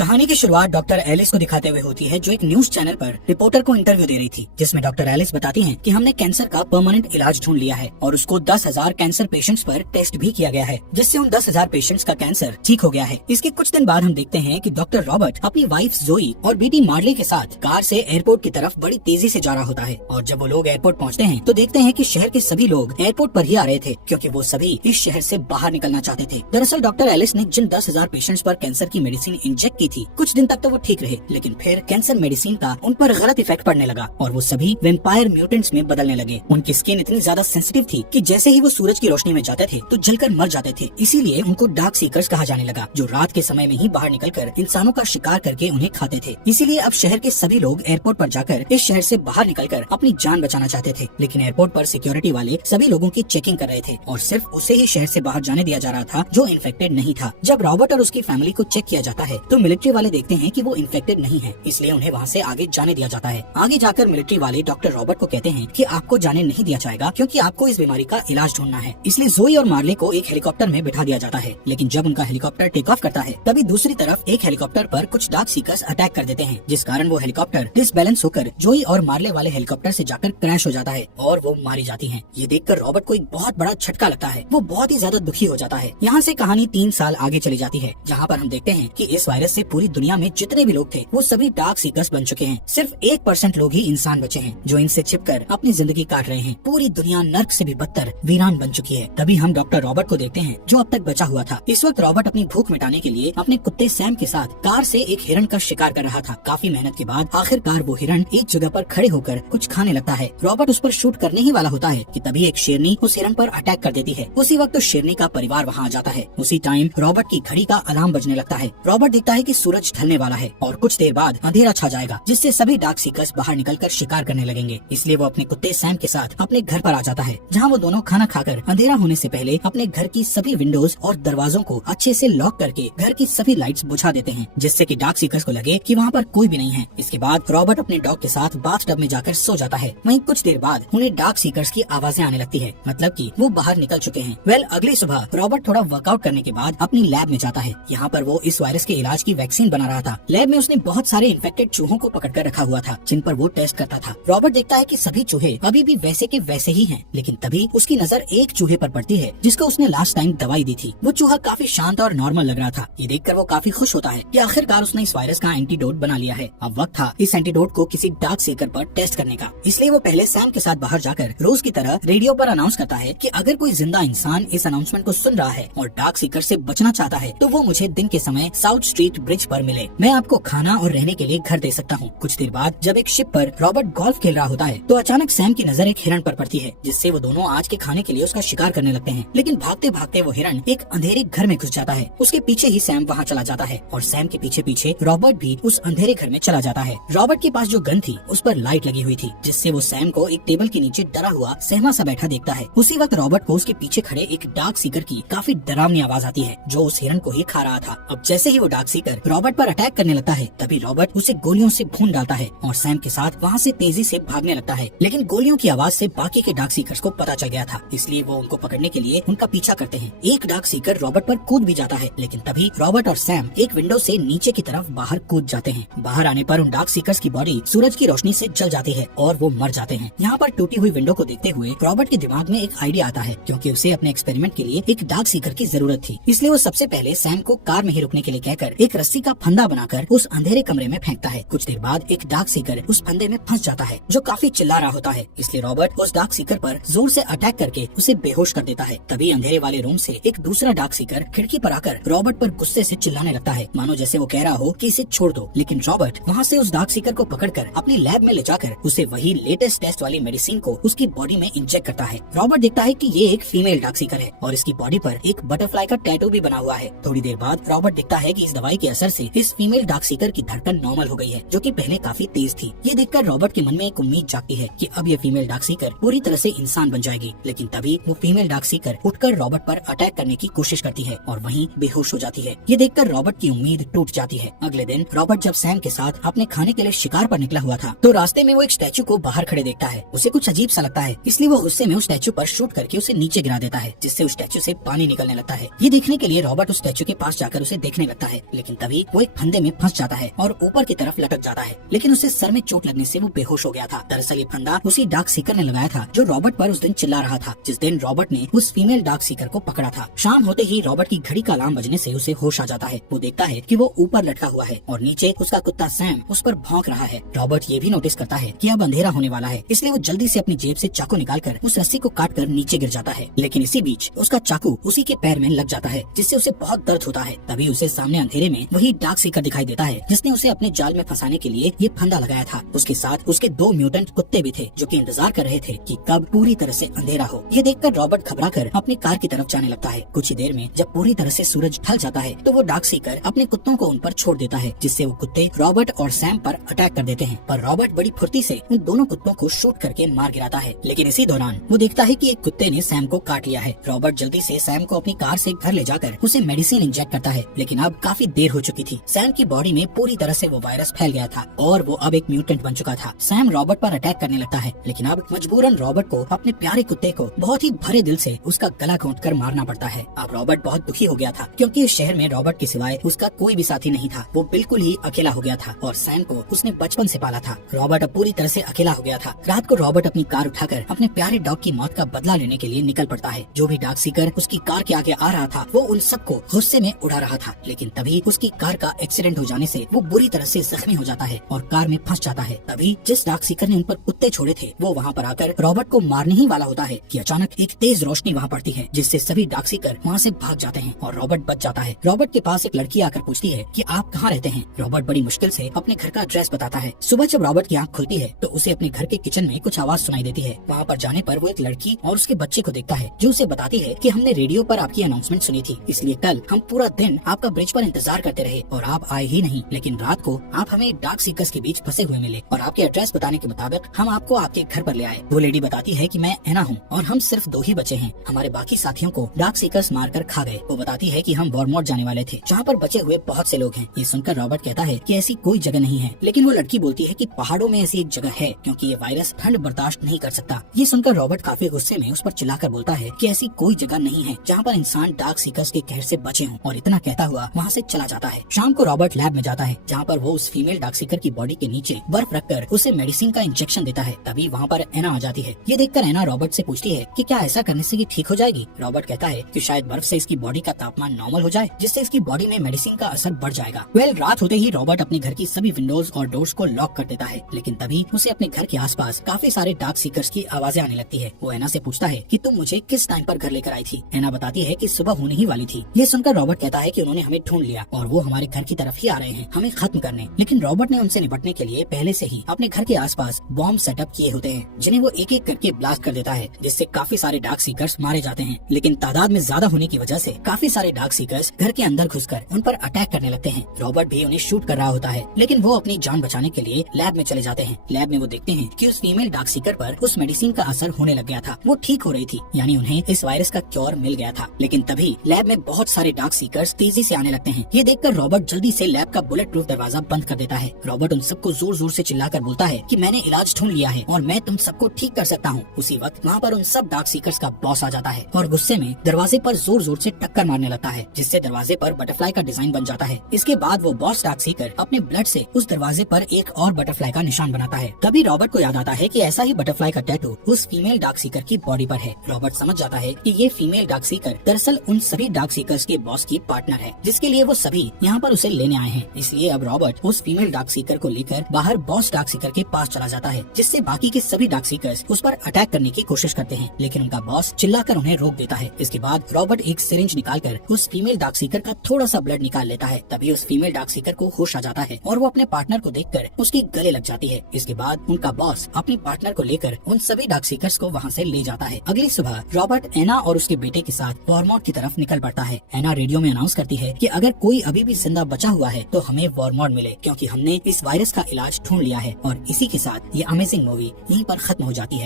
कहानी की शुरुआत डॉक्टर एलिस को दिखाते हुए होती है, जो एक न्यूज चैनल पर रिपोर्टर को इंटरव्यू दे रही थी, जिसमें डॉक्टर एलिस बताती हैं कि हमने कैंसर का परमानेंट इलाज ढूंढ लिया है और उसको 10,000 कैंसर पेशेंट्स पर टेस्ट भी किया गया है, जिससे उन 10,000 पेशेंट्स का कैंसर ठीक हो गया है। इसके कुछ दिन बाद हम देखते हैं कि डॉक्टर रॉबर्ट अपनी वाइफ जोई और बेटी मार्ली के साथ कार से एयरपोर्ट की तरफ बड़ी तेजी से जा रहा होता है। और जब वो लोग एयरपोर्ट पहुँचते हैं तो देखते हैं कि शहर के सभी लोग एयरपोर्ट पर ही आ रहे थे, क्योंकि वो सभी इस शहर से बाहर निकलना चाहते थे। दरअसल डॉक्टर एलिस ने जिन 10,000 पेशेंट्स पर कैंसर की मेडिसिन इंजेक्ट की थी, कुछ दिन तक तो वो ठीक रहे, लेकिन फिर कैंसर मेडिसिन का उन पर गलत इफेक्ट पड़ने लगा और वो सभी वेम्पायर म्यूटेंट्स में बदलने लगे। उनकी स्किन इतनी ज्यादा सेंसिटिव थी कि जैसे ही वो सूरज की रोशनी में जाते थे तो जलकर मर जाते थे। इसीलिए उनको डार्क सीकर्स कहा जाने लगा, जो रात के समय में ही बाहर निकलकर इंसानों का शिकार करके उन्हें खाते थे। इसीलिए अब शहर के सभी लोग एयरपोर्ट पर जाकर इस शहर से बाहर निकलकर अपनी जान बचाना चाहते थे, लेकिन एयरपोर्ट पर सिक्योरिटी वाले सभी लोगों की चेकिंग कर रहे थे और सिर्फ उसे ही शहर से बाहर जाने दिया जा रहा था जो इन्फेक्टेड नहीं था। जब रॉबर्ट और उसकी फैमिली को चेक किया जाता है तो मिलिट्री वाले देखते हैं कि वो इन्फेक्टेड नहीं है, इसलिए उन्हें वहाँ से आगे जाने दिया जाता है। आगे जाकर मिलिट्री वाले डॉक्टर रॉबर्ट को कहते हैं कि आपको जाने नहीं दिया जाएगा, क्योंकि आपको इस बीमारी का इलाज ढूंढना है। इसलिए जोई और मार्ले को एक हेलीकॉप्टर में बिठा दिया जाता है, लेकिन जब उनका हेलीकॉप्टर टेक ऑफ करता है तभी दूसरी तरफ एक हेलीकॉप्टर पर कुछ डार्क सीकर्स अटैक कर देते हैं, जिस कारण वो हेलीकॉप्टर डिसबैलेंस होकर जोई और मार्ले वाले हेलीकॉप्टर से जाकर क्रैश हो जाता है और वो मारी जाती हैं। ये देखकर रॉबर्ट को एक बहुत बड़ा झटका लगता है, वो बहुत ही ज्यादा दुखी हो जाता है। यहाँ से कहानी 3 साल आगे चली जाती है, जहाँ पर हम देखते हैं कि इस वायरस से पूरी दुनिया में जितने भी लोग थे वो सभी डार्क सीकर्स बन चुके हैं। सिर्फ 1% लोग ही इंसान बचे हैं जो इनसे छिपकर अपनी जिंदगी काट रहे हैं। पूरी दुनिया नर्क से भी बदतर वीरान बन चुकी है। तभी हम डॉक्टर रॉबर्ट को देखते हैं, जो अब तक बचा हुआ था। इस वक्त रॉबर्ट अपनी भूख मिटाने के लिए अपने कुत्ते सैम के साथ कार से एक हिरण का शिकार कर रहा था। काफी मेहनत के बाद आखिरकार वो हिरण एक जगह पर खड़े होकर कुछ खाने लगता है। रॉबर्ट उस पर शूट करने ही वाला होता है कि तभी एक शेरनी उस हिरण पर अटैक कर देती है। उसी वक्त उस शेरनी का परिवार वहाँ आ जाता है। उसी टाइम रॉबर्ट की घड़ी का अलार्म बजने लगता है। रॉबर्ट देखता है कि सूरज ढलने वाला है और कुछ देर बाद अंधेरा छा जाएगा, जिससे सभी डार्क सीकर्स बाहर निकलकर शिकार करने लगेंगे। इसलिए वो अपने कुत्ते सैम के साथ अपने घर पर आ जाता है, जहाँ वो दोनों खाना खाकर अंधेरा होने से पहले अपने घर की सभी विंडोज और दरवाजों को अच्छे से लॉक करके घर की सभी लाइट्स बुझा देते हैं, जिससे कि डार्क सीकर्स को लगे कि वहाँ पर कोई भी नहीं है। इसके बाद रॉबर्ट अपने डॉग के साथ बाथटब में जाकर सो जाता है। वहीं कुछ देर बाद उन्हें डार्क सीकर्स की आवाजें आने लगती है, मतलब कि वो बाहर निकल चुके हैं। अगली सुबह रॉबर्ट थोड़ा वर्कआउट करने के बाद अपनी लैब में जाता है। यहाँ पर वो इस वायरस के इलाज की वैक्सीन बना रहा था। लैब में उसने बहुत सारे इन्फेक्टेड चूहों को पकड़ कर रखा हुआ था, जिन पर वो टेस्ट करता था। रॉबर्ट देखता है कि सभी चूहे अभी भी वैसे के वैसे ही हैं, लेकिन तभी उसकी नजर एक चूहे पर पड़ती है जिसको उसने लास्ट टाइम दवाई दी थी। वो चूहा काफी शांत और नॉर्मल लग रहा था। ये देखकर वो काफी खुश होता है कि आखिरकार उसने इस वायरस का एंटीडोट बना लिया है। अब वक्त था इस एंटीडोट को किसी डार्क सीकर पर टेस्ट करने का। इसलिए वो पहले सैम के साथ बाहर जाकर रोज की तरह रेडियो पर अनाउंस करता है कि अगर कोई जिंदा इंसान इस अनाउंसमेंट को सुन रहा है और डार्क सीकर से बचना चाहता है तो वो मुझे दिन के समय साउथ स्ट्रीट ब्रिज पर मिले। मैं आपको खाना और रहने के लिए घर दे सकता हूँ। कुछ देर बाद जब एक शिप पर रॉबर्ट गोल्फ खेल रहा होता है तो अचानक सैम की नजर एक हिरण पर पड़ती है, जिससे वो दोनों आज के खाने के लिए उसका शिकार करने लगते हैं। लेकिन भागते भागते वो हिरण एक अंधेरे घर में घुस जाता है। उसके पीछे ही सैम वहाँ चला जाता है और सैम के पीछे पीछे रॉबर्ट भी उस अंधेरे घर में चला जाता है। रॉबर्ट के पास जो गन थी उस पर लाइट लगी हुई थी, जिससे वो सैम को एक टेबल के नीचे डरा हुआ सहमा सा बैठा देखता है। उसी वक्त रॉबर्ट को उसके पीछे खड़े एक डार्क सीकर की काफी डरावनी आवाज आती है, जो उस हिरण को ही खा रहा था। अब जैसे ही वो डार्क सीकर रॉबर्ट पर अटैक करने लगता है तभी रॉबर्ट उसे गोलियों से भून डालता है और सैम के साथ वहाँ से तेजी से भागने लगता है। लेकिन गोलियों की आवाज से बाकी के डार्क सीकर्स को पता चल गया था, इसलिए वो उनको पकड़ने के लिए उनका पीछा करते हैं। एक डार्क सीकर रॉबर्ट पर कूद भी जाता है, लेकिन तभी रॉबर्ट और सैम एक विंडो से नीचे की तरफ बाहर कूद जाते हैं। बाहर आने पर उन डार्क सीकर्स की बॉडी सूरज की रोशनी से जल जाती है और वो मर जाते हैं। यहाँ पर टूटी हुई विंडो को देखते हुए रॉबर्ट के दिमाग में एक आइडिया आता है, क्योंकि उसे अपने एक्सपेरिमेंट के लिए एक डार्क सीकर की जरूरत थी। इसलिए वो सबसे पहले सैम को कार में ही रुकने के लिए कहकर एक रस्सी का फंदा बनाकर उस अंधेरे कमरे में फेंकता है। कुछ देर बाद एक डार्क सीकर उस फंदे में फंस जाता है, जो काफी चिल्ला रहा होता है। इसलिए रॉबर्ट उस डार्क सीकर पर जोर से अटैक करके उसे बेहोश कर देता है। तभी अंधेरे वाले रूम से एक दूसरा डार्क सीकर खिड़की पर आकर रॉबर्ट पर गुस्से से चिल्लाने लगता है, मानो जैसे वो कह रहा हो कि इसे छोड़ दो। लेकिन रॉबर्ट वहाँ से उस डार्क सीकर को पकड़कर अपनी लैब में ले जाकर उसे वही लेटेस्ट टेस्ट वाली मेडिसिन को उसकी बॉडी में इंजेक्ट करता है। रॉबर्ट देखता है कि ये एक फीमेल डार्क सीकर है और इसकी बॉडी पर एक बटरफ्लाई का टैटू भी बना हुआ है। थोड़ी देर बाद रॉबर्ट देखता है कि इस दवाई के असर से इस फीमेल डार्क सीकर की धड़कन नॉर्मल हो गई है, जो कि पहले काफी तेज थी। ये देखकर रॉबर्ट के मन में एक उम्मीद जागती है कि अब ये फीमेल डार्क सीकर पूरी तरह से इंसान बन जाएगी। लेकिन तभी वो फीमेल डार्क सीकर उठकर रॉबर्ट पर अटैक करने की कोशिश करती है और वहीं बेहोश हो जाती है। ये देखकर रॉबर्ट की उम्मीद टूट जाती है। अगले दिन रॉबर्ट जब सैम के साथ अपने खाने के लिए शिकार पर निकला हुआ था तो रास्ते में वो एक स्टैचू को बाहर खड़े देखता है। उसे कुछ अजीब सा लगता है, इसलिए वो गुस्से में उस स्टैचू पर शूट करके उसे नीचे गिरा देता है, जिससे उस स्टैचू से पानी निकलने लगता है। ये देखने के लिए रॉबर्ट उस स्टैचू के पास जाकर उसे देखने लगता है, लेकिन तभी तभी वो एक फंदे में फंस जाता है और ऊपर की तरफ लटक जाता है, लेकिन उसे सर में चोट लगने से वो बेहोश हो गया था। दरअसल ये फंदा उसी डार्क सीकर ने लगाया था जो रॉबर्ट पर उस दिन चिल्ला रहा था, जिस दिन रॉबर्ट ने उस फीमेल डार्क सीकर को पकड़ा था। शाम होते ही रॉबर्ट की घड़ी का अलार्म बजने से उसे होश आ जाता है। वो देखता है कि वो ऊपर लटका हुआ है और नीचे उसका कुत्ता सैम उस पर भौंक रहा है। रॉबर्ट ये भी नोटिस करता है कि अब अंधेरा होने वाला है, इसलिए वो जल्दी से अपनी जेब से चाकू निकालकर उस रस्सी को काटकर नीचे गिर जाता है। लेकिन इसी बीच उसका चाकू उसी के पैर में लग जाता है, जिससे उसे बहुत दर्द होता है। तभी उसे सामने अंधेरे में वही डार्क सीकर दिखाई देता है जिसने उसे अपने जाल में फंसाने के लिए ये फंदा लगाया था। उसके साथ उसके 2 म्यूटेंट कुत्ते भी थे जो कि इंतजार कर रहे थे कि कब पूरी तरह से अंधेरा हो। ये देखकर रॉबर्ट घबराकर अपनी कार की तरफ जाने लगता है। कुछ ही देर में जब पूरी तरह से सूरज ढल जाता है तो वो डार्क सीकर अपने कुत्तों को उन पर छोड़ देता है, जिससे वो कुत्ते रॉबर्ट और सैम पर अटैक कर देते हैं। पर रॉबर्ट बड़ी फुर्ती से उन दोनों कुत्तों को शूट करके मार गिराता है। लेकिन इसी दौरान वो देखता है कि एक कुत्ते ने सैम को काट लिया है। रॉबर्ट जल्दी से सैम को अपनी कार से घर ले जाकर उसे मेडिसिन इंजेक्ट करता है, लेकिन अब काफी देर हो चुकी थी। सैम की बॉडी में पूरी तरह से वो वायरस फैल गया था और वो अब एक म्यूटेंट बन चुका था। सैम रॉबर्ट पर अटैक करने लगता है, लेकिन अब मजबूरन रॉबर्ट को अपने प्यारे कुत्ते को बहुत ही भरे दिल से उसका गला घोंटकर मारना पड़ता है। अब रॉबर्ट बहुत दुखी हो गया था क्योंकि इस शहर में रॉबर्ट के सिवाय उसका कोई भी साथी नहीं था। वो बिल्कुल ही अकेला हो गया था और सैम को उसने बचपन से पाला था। रॉबर्ट अब पूरी तरह से अकेला हो गया था। रात को रॉबर्ट अपनी कार उठाकर अपने प्यारे डॉग की मौत का बदला लेने के लिए निकल पड़ता है। जो भी डार्क सीकर उसकी कार के आगे आ रहा था वो उन सबको गुस्से में उड़ा रहा था, लेकिन तभी उसकी कार का एक्सीडेंट हो जाने से वो बुरी तरह से जख्मी हो जाता है और कार में फंस जाता है। तभी जिस डार्क सीकर ने उन पर कुत्ते छोड़े थे वो वहाँ पर आकर रॉबर्ट को मारने ही वाला होता है कि अचानक एक तेज रोशनी वहाँ पड़ती है, जिससे सभी डार्क सीकर वहाँ से भाग जाते हैं और रॉबर्ट बच जाता है। रॉबर्ट के पास एक लड़की आकर पूछती है कि आप कहाँ रहते हैं। रॉबर्ट बड़ी मुश्किल से अपने घर का एड्रेस बताता है। सुबह जब रॉबर्ट की आंख खुलती है तो उसे अपने घर के किचन में कुछ आवाज सुनाई देती है। वहाँ पर जाने पर वो एक लड़की और उसके बच्चे को देखता है जो उसे बताती है कि हमने रेडियो पर आपकी अनाउंसमेंट सुनी थी, इसलिए कल हम पूरा दिन आपका ब्रिज पर इंतजार करते रहे और आप आए ही नहीं, लेकिन रात को आप हमें डार्क सीकर्स के बीच फंसे हुए मिले और आपके एड्रेस बताने के मुताबिक हम आपको आपके घर पर ले आए। वो लेडी बताती है कि मैं एना हूँ और हम सिर्फ 2 ही बचे हैं, हमारे बाकी साथियों को डार्क सीकर्स मारकर खा गए। वो बताती है कि हम वॉरमॉट जाने वाले थे जहाँ पर बचे हुए बहुत से लोग हैं। ये सुनकर रॉबर्ट कहता है कि ऐसी कोई जगह नहीं है, लेकिन वो लड़की बोलती है कि पहाड़ों में ऐसी एक जगह है क्योंकि ये वायरस ठंड बर्दाश्त नहीं कर सकता। ये सुनकर रॉबर्ट काफी गुस्से में उस पर चिल्लाकर बोलता है कि ऐसी कोई जगह नहीं है जहाँ पर इंसान डार्क सीकर्स के कहर से बचे हों, और इतना कहता हुआ वहाँ से चला जाता है। शाम को रॉबर्ट लैब में जाता है जहाँ पर वो उस फीमेल डार्क सीकर की बॉडी के नीचे बर्फ रखकर उसे मेडिसिन का इंजेक्शन देता है। तभी वहाँ पर एना आ जाती है। ये देखकर एना रॉबर्ट से पूछती है कि क्या ऐसा करने से ये ठीक हो जाएगी। रॉबर्ट कहता है कि शायद बर्फ से इसकी बॉडी का तापमान नॉर्मल हो जाए, जिससे इसकी बॉडी में मेडिसिन का असर बढ़ जाएगा। रात होते ही रॉबर्ट अपने घर की सभी विंडोज और डोर्स को लॉक कर देता है, लेकिन तभी उसे अपने घर के आसपास काफी सारे डार्क सीकर्स की आवाजें आने लगती है। वो एना से पूछता है कि तुम मुझे किस टाइम पर घर लेकर आई थी। एना बताती है कि सुबह होने ही वाली थी। ये सुनकर रॉबर्ट कहता है कि उन्होंने हमें ढूंढ लिया और वो हमारे घर की तरफ ही आ रहे हैं हमें खत्म करने। लेकिन रॉबर्ट ने उनसे निपटने के लिए पहले से ही अपने घर के आसपास बॉम्ब सेटअप किए होते हैं, जिन्हें वो एक एक करके ब्लास्ट कर देता है, जिससे काफी सारे डार्क सीकर्स मारे जाते हैं। लेकिन तादाद में ज्यादा होने की वजह से काफी सारे डार्क सीकर्स घर के अंदर घुसकर उन पर अटैक करने लगते हैं। रॉबर्ट भी उन्हें शूट कर रहा होता है, लेकिन वो अपनी जान बचाने के लिए लैब में चले जाते हैं। लैब में वो देखते हैं कि उस फीमेल डार्क सीकर पर उस मेडिसिन का असर होने लग गया था, वो ठीक हो रही थी, यानी उन्हें इस वायरस का क्योर मिल गया था। लेकिन तभी लैब में बहुत सारे डार्क सीकर्स तेजी से आने लगते हैं। ये देखकर रॉबर्ट जल्दी से लैब का बुलेट प्रूफ दरवाजा बंद कर देता है। रॉबर्ट उन सबको जोर जोर से चिल्लाकर बोलता है कि मैंने इलाज ढूंढ लिया है और मैं तुम सबको ठीक कर सकता हूँ। उसी वक्त वहाँ पर उन सब डार्क सीकर्स का बॉस आ जाता है और गुस्से में दरवाजे पर जोर जोर से टक्कर मारने लगता है, जिससे दरवाजे पर बटरफ्लाई का डिजाइन बन जाता है। इसके बाद वो बॉस डार्क सीकर अपने ब्लड से उस दरवाजे पर एक और बटरफ्लाई का निशान बनाता है। तभी रॉबर्ट को याद आता है कि ऐसा ही बटरफ्लाई का टैटू उस फीमेल डार्क सीकर की बॉडी पर है। रॉबर्ट समझ जाता है कि ये फीमेल डार्क सीकर दरअसल उन सभी डार्क सीकर्स के बॉस की पार्टनर है, जिसके लिए वो सभी यहाँ पर उसे लेने आए हैं। इसलिए अब रॉबर्ट उस फीमेल डार्क सीकर को लेकर बाहर बॉस डार्क सीकर के पास चला जाता है, जिससे बाकी के सभी डार्क सीकर्स उस पर अटैक करने की कोशिश करते हैं, लेकिन उनका बॉस चिल्लाकर उन्हें रोक देता है। इसके बाद रॉबर्ट एक सिरिंज निकालकर उस फीमेल डार्क सीकर का थोड़ा सा ब्लड निकाल लेता है। तभी उस फीमेल डार्क सीकर को होश आ जाता है और वो अपने पार्टनर को देखकर उसके गले लग जाती है। इसके बाद उनका बॉस अपने पार्टनर को लेकर उन सभी डार्क सीकर्स को वहाँ से ले जाता है। अगली सुबह रॉबर्ट एना और उसके बेटे के साथ वॉरमॉट की तरफ निकल पड़ता है। एना रेडियो में अनाउंस करती है कि अगर कोई अभी भी जिंदा बचा हुआ है तो हमें वॉरमॉट मिले, क्योंकि हमने इस वायरस का इलाज ढूंढ लिया है। और इसी के साथ ये अमेजिंग मूवी यहीं पर खत्म हो जाती है।